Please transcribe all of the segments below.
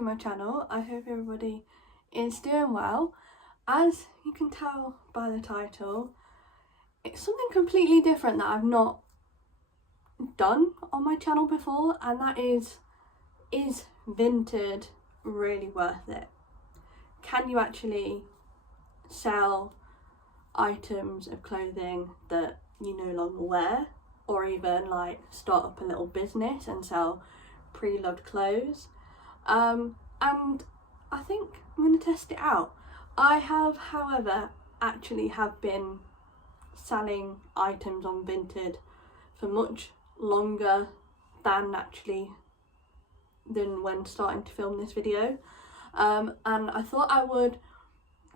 to my channel. I hope everybody is doing well. As you can tell by the title, it's something completely different that I've not done on my channel before, and that is Vinted really worth it? Can you actually sell items of clothing that you no longer wear, or even like start up a little business and sell pre-loved clothes? And I think I'm going to test it out. I have, however, have been selling items on Vinted for much longer than when starting to film this video, and I thought I would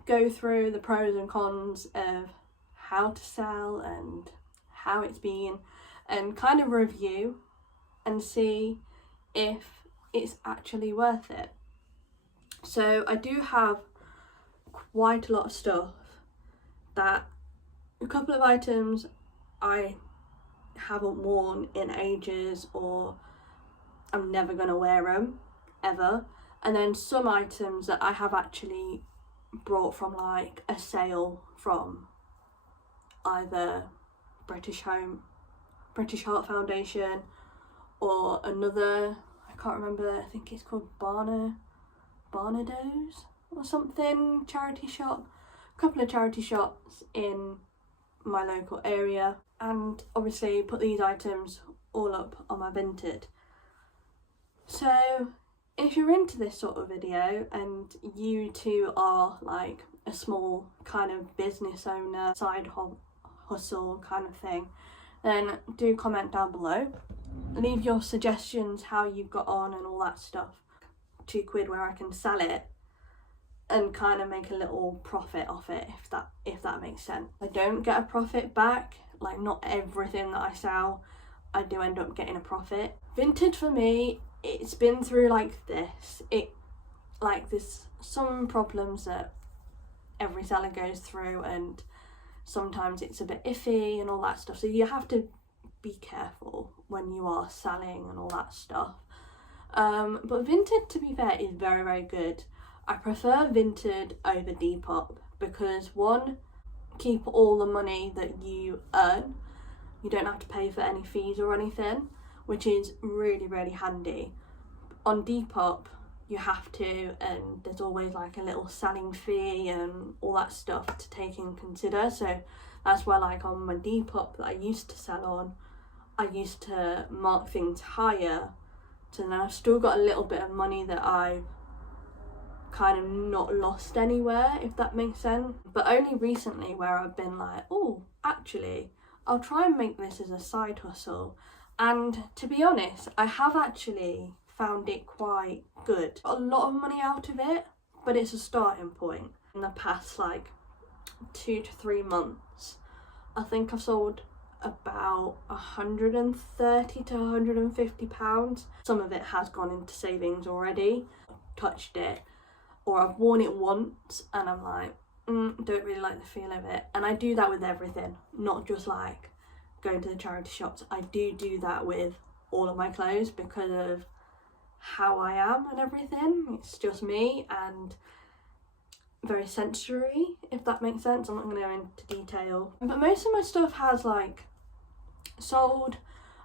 go through the pros and cons of how to sell and how it's been, and kind of review and see if it's actually worth it. So I do have quite a lot of stuff that a couple of items I haven't worn in ages, or I'm never going to wear them ever, and then some items that I have actually brought from like a sale from either British Heart Foundation or another, I can't remember, I think it's called Barnardo's or something, charity shop, a couple of charity shops in my local area, and obviously put these items all up on my Vinted. So if you're into this sort of video and you too are like a small kind of business owner, side hustle kind of thing, then do comment down below. Leave your suggestions, how you've got on and all that stuff. £2 where I can sell it and kind of make a little profit off it, if that makes sense. I don't get a profit back, like not everything that I sell I do end up getting a profit. Vinted for me, it's been through like this. There's some problems that every seller goes through, and sometimes it's a bit iffy and all that stuff, so you have to be careful when you are selling and all that stuff. But Vinted, to be fair, is very, very good. I prefer Vinted over Depop because, one, keep all the money that you earn. You don't have to pay for any fees or anything, which is really, really handy. On Depop, you have to, and there's always like a little selling fee and all that stuff to take and consider. So that's why, like on my Depop that I used to sell on, I used to mark things higher, so then I've still got a little bit of money that I've kind of not lost anywhere, if that makes sense. But only recently where I've been like, oh, actually, I'll try and make this as a side hustle. And to be honest, I have actually found it quite good. Got a lot of money out of it, but it's a starting point. In the past like 2 to 3 months, I think I've sold about £130 to £150. Some of it has gone into savings already. Touched it, or I've worn it once and I'm like, don't really like the feel of it. And I do that with everything, not just like going to the charity shops. I do that with all of my clothes because of how I am and everything. It's just me and very sensory, if that makes sense. I'm not going to go into detail, but most of my stuff has like sold,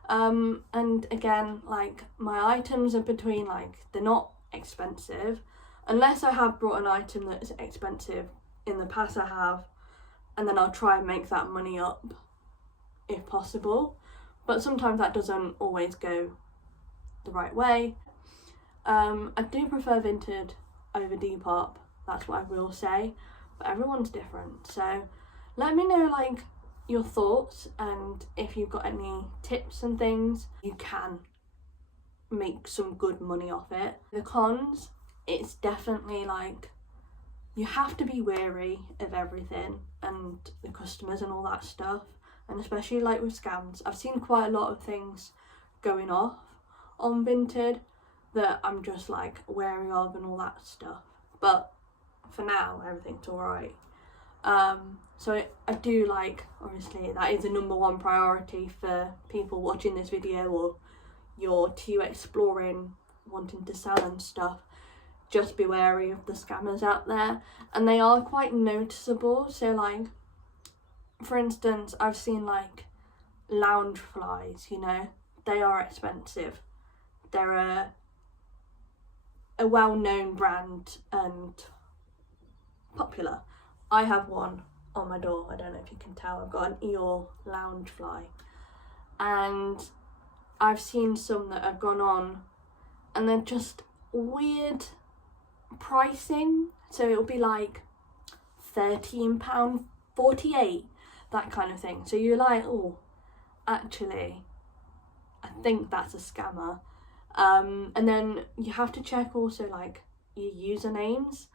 and again, like my items are between, like, they're not expensive unless I have brought an item that's expensive in the past. I have, and then I'll try and make that money up if possible, but sometimes that doesn't always go the right way. I do prefer Vinted over Depop, that's what I will say, but everyone's different. So let me know like your thoughts, and if you've got any tips and things, you can make some good money off it. The cons, it's definitely like you have to be wary of everything and the customers and all that stuff, and especially like with scams. I've seen quite a lot of things going off on Vinted that I'm just like wary of and all that stuff, but for now everything's alright. So I do like, obviously that is the number one priority for people watching this video, or you're exploring wanting to sell and stuff. just be wary of the scammers out there, and they are quite noticeable. So like, for instance, I've seen like lounge flies, you know, they are expensive. They're a well-known brand and popular. I have one on my door, I don't know if you can tell, I've got an Eeyore lounge fly, and I've seen some that have gone on and they're just weird pricing. So it'll be like £13.48, that kind of thing. So you're like, oh, actually I think that's a scammer. And then you have to check also like your usernames.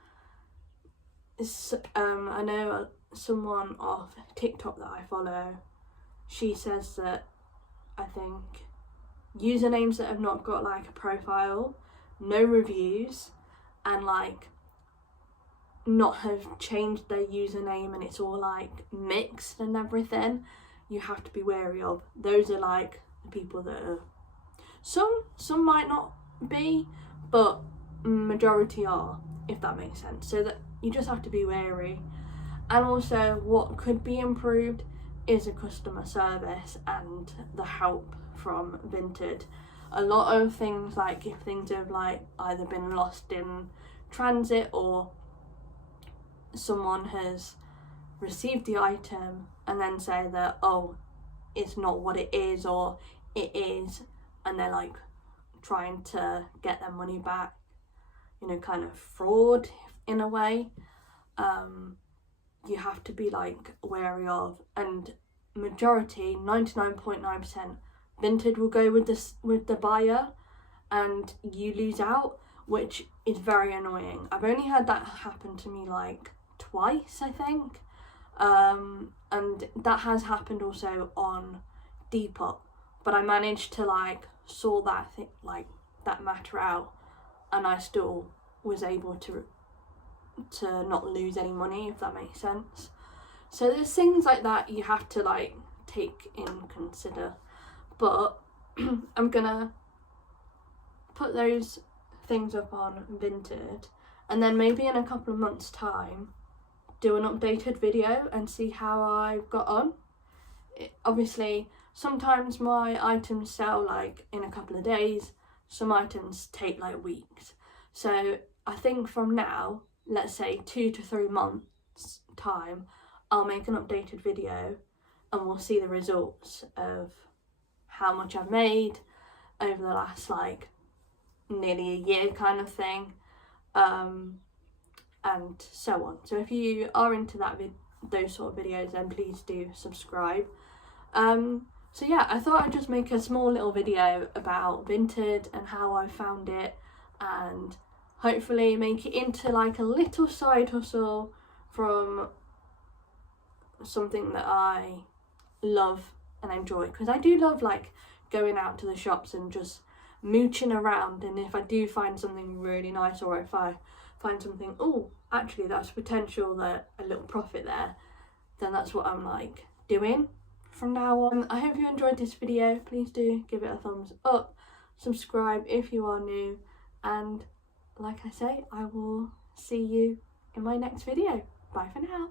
I know someone off TikTok that I follow, she says that I think usernames that have not got like a profile, no reviews, and like not have changed their username and it's all like mixed and everything, you have to be wary of. Those are like the people that are, some might not be, but majority are, if that makes sense. So that you just have to be wary. And also what could be improved is a customer service and the help from Vinted. A lot of things, like if things have like either been lost in transit or someone has received the item and then say that, oh, it's not what it is, or it is, and they're like trying to get their money back, you know, kind of fraud in a way, you have to be like wary of. And majority, 99.9%, Vinted will go with this, with the buyer, and you lose out, which is very annoying. I've only had that happen to me like twice, I think, and that has happened also on Depop, but I managed to like sort that that matter out, and I still was able to not lose any money, if that makes sense. So there's things like that you have to like take in consider. But I'm gonna put those things up on Vinted, and then maybe in a couple of months' time do an updated video and see how I've got on. Obviously sometimes my items sell like in a couple of days, some items take like weeks. So I think from now, let's say 2 to 3 months time, I'll make an updated video and we'll see the results of how much I've made over the last like nearly a year kind of thing, and so on. So if you are into those sort of videos, then please do subscribe. So yeah, I thought I'd just make a small little video about Vinted and how I found it, and hopefully make it into like a little side hustle from something that I love and enjoy, because I do love like going out to the shops and just mooching around, and if I do find something really nice, or if I find something, oh, actually that's potential, that a little profit there, then that's what I'm like doing from now on. I hope you enjoyed this video. Please do give it a thumbs up, subscribe if you are new, and like I say, I will see you in my next video. Bye for now.